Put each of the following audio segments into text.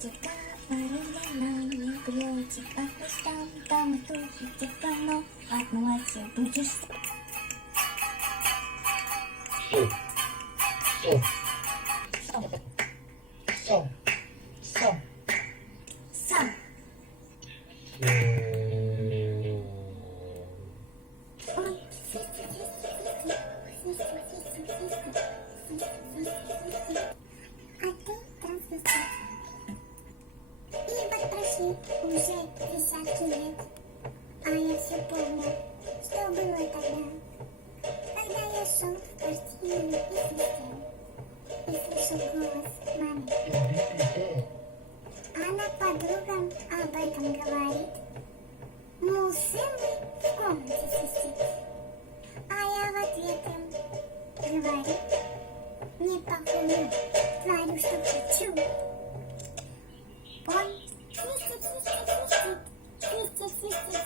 свистит коварный не приютик, а хвостом там и тут, где давно отмываться будешь. Сом. Сом. Сам. Он а ты трансвестит. И вот прошли уже десятки лет, а я все помню, что было тогда, когда я шел в квартире и свистел, и слышал голос мамы. Она подругам об этом говорит, мол, сын в комнате свистит. А я в ответ им говорю, не похую, творю, что хочу. Он свистит, свистит, свистит, свистит, свистит,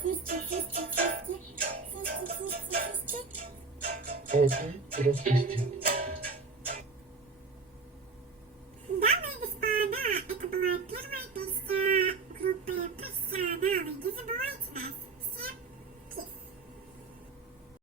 свистит, свистит, свистит, свистит, свистит, свистит, свистит. А ты расчистит.